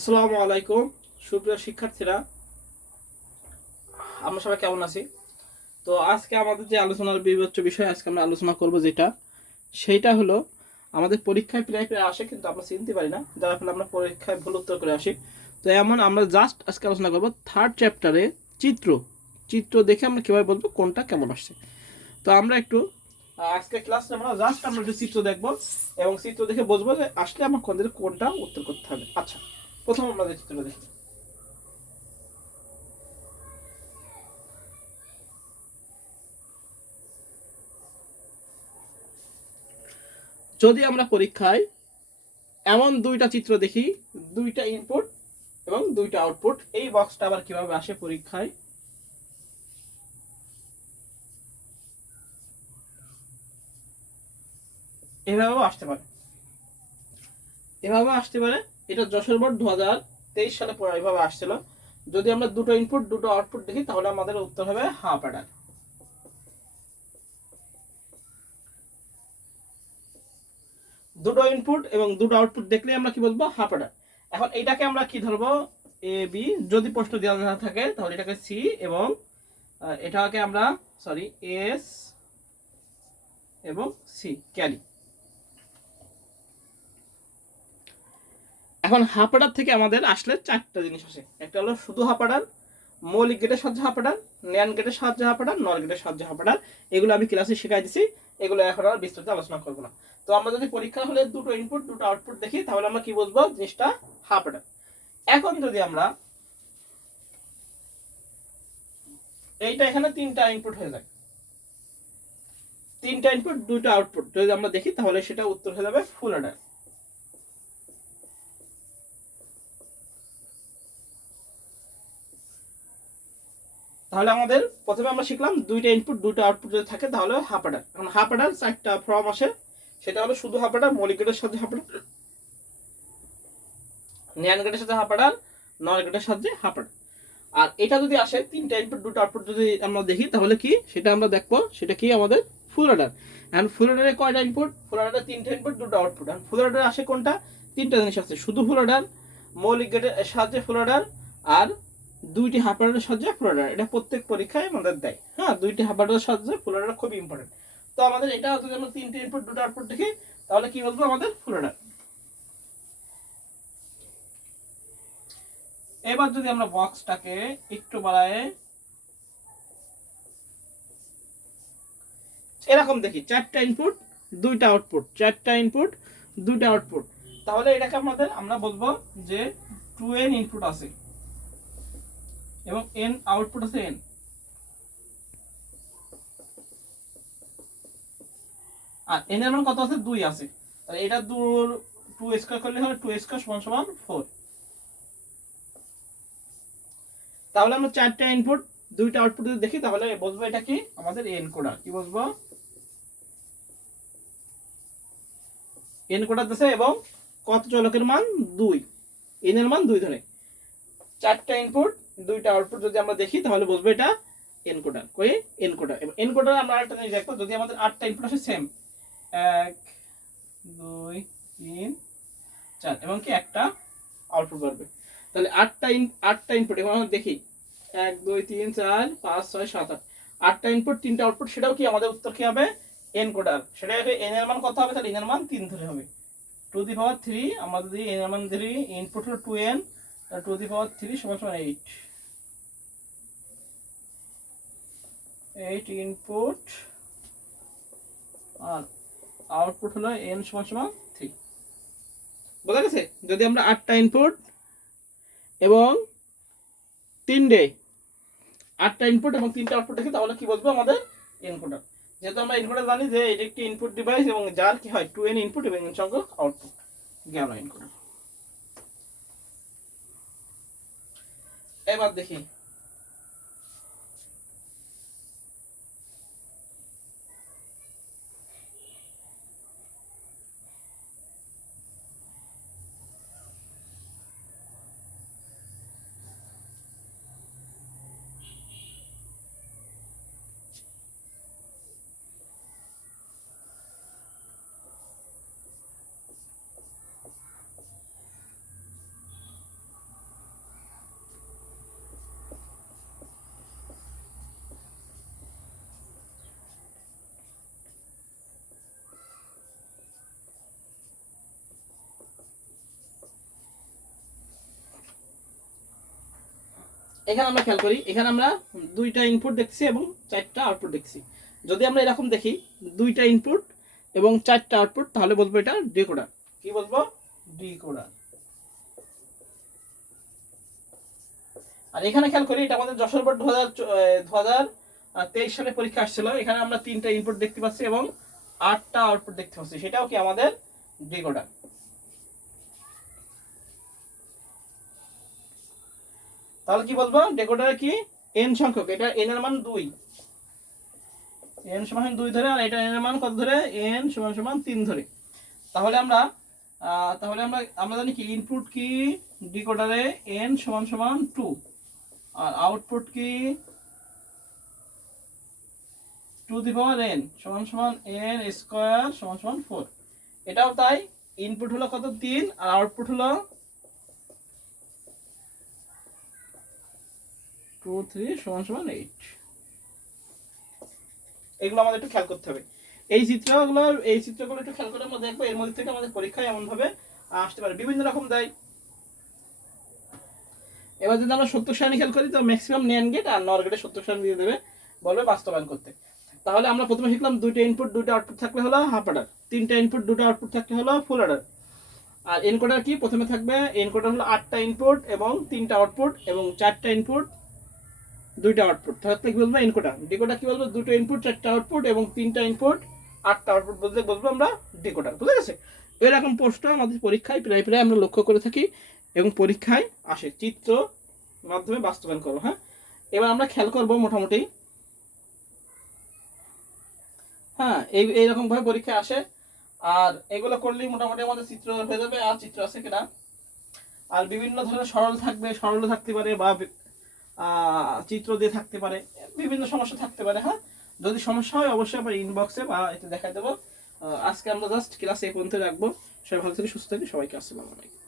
আসসালামু আলাইকুম সুপ্রিয় শিক্ষার্থীরা, আমরা সবাই কেমন আছি? তো আজকে আমাদের যে আলোচনার বিবেচ্য বিষয় আজকে আমরা আলোচনা করব সেইটা হলো আমাদের পরীক্ষায় প্রায় প্রায় আসে, কিন্তু আমরা চিনতে পারি না, যার ফলে আমরা পরীক্ষায় ভুল উত্তর করে আসি। তো এমন আমরা জাস্ট আজকে আলোচনা করব থার্ড চ্যাপ্টারে চিত্র চিত্র দেখে আমরা কিভাবে বলবো কোনটা কেমন আসছে। তো আমরা একটু আজকে ক্লাসে আমরা একটু চিত্র দেখব এবং চিত্র দেখে বুঝবো যে আসলে আমার কোনটা উত্তর করতে হবে। আচ্ছা, প্রথম আমরা যে চিত্রটা দেখি, যদি আমরা পরীক্ষায় এমন দুইটা চিত্র দেখি, দুইটা ইনপুট এবং দুইটা আউটপুট, এই বক্সটা আবার কিভাবে আসে পরীক্ষায়? এভাবেও আসতে পারে, এভাবে আসতে পারে। এটা যশোর বোর্ড 2023 সালে পড়া এভাবে আসছিল। যদি আমরা দুটো ইনপুট দুটো আউটপুট দেখি তাহলে আমাদের উত্তর হবে হাফ অ্যাডার। দুটো ইনপুট এবং দুটো আউটপুট দেখলে আমরা কি বলবো? Half Eder. এখন এটাকে আমরা কি ধরবো? A B. যদি প্রশ্ন দেওয়া না থাকে তাহলে এটাকে সি, এবং এটাকে আমরা এস এবং সি ক্যারি। এখন হাফ অ্যাডার থেকে আমাদের আসলে চারটা জিনিস আসে। একটা হলো শুধু হাফ অ্যাডার, মৌলিক গেটের সাহায্যে হাফ অ্যাডার, ন্যান্ড গেটের সাহায্যে হাফ অ্যাডার, নর গেটের সাহায্যে হাফ অ্যাডার। এগুলো আমি ক্লাসে শেখাই দিছি, এগুলো এখন আর বিস্তারিত আলোচনা করবো না। তো আমরা যদি পরীক্ষা হলে দুটো ইনপুট দুটো আউটপুট দেখি তাহলে আমরা কি বুঝবো? জিনিসটা হাফ অ্যাডার। এখন যদি আমরা এইটা এখানে তিনটা ইনপুট হয়ে যায়, তিনটা ইনপুট দুটো আউটপুট যদি আমরা দেখি তাহলে সেটা উত্তর হয়ে যাবে ফুল অ্যাডার। তাহলে আমাদের প্রথমে আমরা শিখলাম দুইটা ইনপুট দুটো আউটপুট যদি থাকে তাহলে হাফ অ্যাডার। এখন হাফ অ্যাডার চারটা ফর্ম আসে, সেটা হলো শুধু হাফ অ্যাডার, মৌলিক গেটের সাথে হাফ অ্যাডার, ন্যান্ড গেটের সাথে হাফ অ্যাডার, নর গেটের সাথে হাফ অ্যাডার। আর এটা যদি আসে তিনটা ইনপুট দুটো আউটপুট যদি আমরা দেখি তাহলে কি সেটা আমরা দেখবো সেটা কি আমাদের ফুল অ্যাডার। এন্ড ফুল অ্যাডারে কয়টা ইনপুট? ফুল অ্যাডারে তিনটা ইনপুট দুটো আউটপুট। এন্ড ফুল অ্যাডারে আসে কোনটা? তিনটা জিনিস আছে, শুধু ফুল অ্যাডার, মৌলিক গেটের সাহায্যে ফুল অ্যাডার, আর দুইটি হাফ অ্যাডারের সাহায্যে ফুল অ্যাডার। এটা প্রত্যেক পরীক্ষায় আমাদের দেয়। হ্যাঁ, দুইটি হাফ অ্যাডারের সাহায্যে ফুল অ্যাডার খুব ইম্পর্টেন্ট। তো আমাদের এটা যদি আমরা তিনটে ইনপুট দুটো আউটপুট দেখি তাহলে কি বলবো? আমাদের ফুল অ্যাডার। এবার যদি আমরা বক্সটাকে একটু বাড়ায় এরকম দেখি, চারটা ইনপুট দুইটা আউটপুট, চারটা ইনপুট দুইটা আউটপুট, তাহলে এটাকে আমরা বলবো যে 2n ইনপুট আছে এবং n আউটপুট আছে n। আর n এর মান কত আছে? 2 আছে। তাহলে এটা 2 স্কয়ার করলে হবে 2 স্কয়ার সমান সমান 4। তাহলে আমরা চারটা ইনপুট দুইটা আউটপুট যদি দেখি তাহলে বুঝবো এটা কি আমাদের এনকোডার। কি বুঝবো? এনকোডার দিছে এবং কত চলকের মান? 2, n এর মান 2 ধরে চারটা ইনপুট দুইটা আউটপুট যদি আমরা দেখি তাহলে বুঝবো এটা এনকোডার। কই? এনকোডার। এবং এনকোডার আমরা আরেকটা জিনিস দেখবো, যদি আমাদের 8টা ইনপুট আসে সেম 1 2 3 4 এবং কি একটা আউটপুট পারবে, তাহলে 8টা ইনপুট এবং আমরা দেখি 1 2 3 4 5 6 7 8 8টা ইনপুট তিনটা আউটপুট, সেটাও কি আমাদের উত্তর কি হবে? এনকোডার। সেটা n এর মান কত হবে? তাহলে n এর মান 3 ধরে হবে, টু দি পাওয়ার 3। আমরা যদি n এর মান ধরি, ইনপুট হলো 2n, তাহলে টু দি পাওয়ার 3 সমান সমান 8 ইনপুট আর আউটপুট হলো n সমান সমান 3। বোঝা গেছে? যদি আমরা 8টা ইনপুট এবং 8টা ইনপুট এবং 3টা আউটপুট দেখি তাহলে কি বলবো? আমাদের এনকোডার। যেহেতু আমরা এনকোডার জানি যে এটি একটি ইনপুট ডিভাইস এবং যার কি হয় 2n ইনপুট এবং n সংখ্যক আউটপুট, গেল এনকোডার। এবার দেখি এখানে আমরা খেয়াল করি, এখানে আমরা দুইটা ইনপুট দেখছি এবং চারটা আউটপুট দেখছি। যদি আমরা এরকম দেখি দুইটা ইনপুট এবং চারটা আউটপুট, তাহলে বলবো এটা ডিকোডার। কি বলবো? ডিকোডার। আর এখানে খেয়াল করি, এটা আমাদের যশোর বোর্ড 2023 সালে পরীক্ষা আসছিল। এখানে আমরা তিনটা ইনপুট দেখতে পাচ্ছি এবং 8টা আউটপুট দেখতে পাচ্ছি, সেটাও কি আমাদের ডিকোডার। তাহলে কি বলবো? ডিকোডার কি এন সংখ্যক, এটা এন এর মান 2, এন সমান 2 ধরে, আর এটা এন এর মান কত ধরে? এন সমান 3 ধরে। তাহলে আমরা আমরা জানি কি ইনপুট কি ডিকোডারে এন সমান 2, আর আউটপুট কি 2 দি পাওয়ার n সমান n স্কয়ার সমান 4। এটাও তাই, ইনপুট হলো কত? 3, আর আউটপুট হলো 2 3 সমান 8। এগুলো আমাদের একটু খেয়াল করতে হবে। এই চিত্রগুলো একটু খেয়াল করে আমরা দেখবো, এর মধ্যে থেকে আমাদের পরীক্ষায় এমন ভাবে আসতে পারে, বিভিন্ন রকম দেয়। এবার যদি আমরা সত্য সারণী খেয়াল করি, তো ম্যাক্সিমাম NAND গেট আর NOR গেটে সত্য সারণী দিয়ে দেবে, বলবে বাস্তবায়ন করতে। তাহলে আমরা প্রথমে শিখলাম দুইটা ইনপুট দুইটা আউটপুট থাকলে হলো হাফ অর্ডার, তিনটা ইনপুট দুটো আউটপুট থাকলে হলো ফুল অর্ডার। আর এনকোডার কি? প্রথমে থাকবে এনকোডার হলো 8টা ইনপুট এবং 3টা আউটপুট এবং 4টা ইনপুট 2টা আউটপুট, তাহলে কি বলবো? এনকোডার। ডিকোডার কি বলবো? দুটো ইনপুট 4টা আউটপুট এবং 3টা ইনপুট 8টা আউটপুট বলতে বলবো আমরা ডিকোডার। বুঝে গেছে? এরকম প্রশ্ন আমাদের পরীক্ষায় প্রায় আমরা লক্ষ্য করে থাকি এবং পরীক্ষায় আসে, চিত্র মাধ্যমে বাস্তবায়ন করবো। হ্যাঁ, এবার আমরা খেয়াল করবো মোটামুটি, হ্যাঁ এইরকম ভাবে পরীক্ষায় আসে। আর এগুলো করলেই মোটামুটি আমাদের চিত্র হয়ে যাবে। আর চিত্র আছে কিনা, আর বিভিন্ন ধরনের সরল থাকবে, সরল থাকতে পারে, বা চিত্র দিয়ে থাকতে পারে, বিভিন্ন সমস্যা থাকতে পারে। হ্যাঁ, যদি সমস্যা হয় অবশ্যই আমার ইনবক্সে বা এতে দেখাই দেবো। আজকে আমরা জাস্ট ক্লাস এই পর্যন্ত রাখবো। সবাই ভালো থেকে সুস্থ থাকি, সবাইকে আসসালামু আলাইকুম।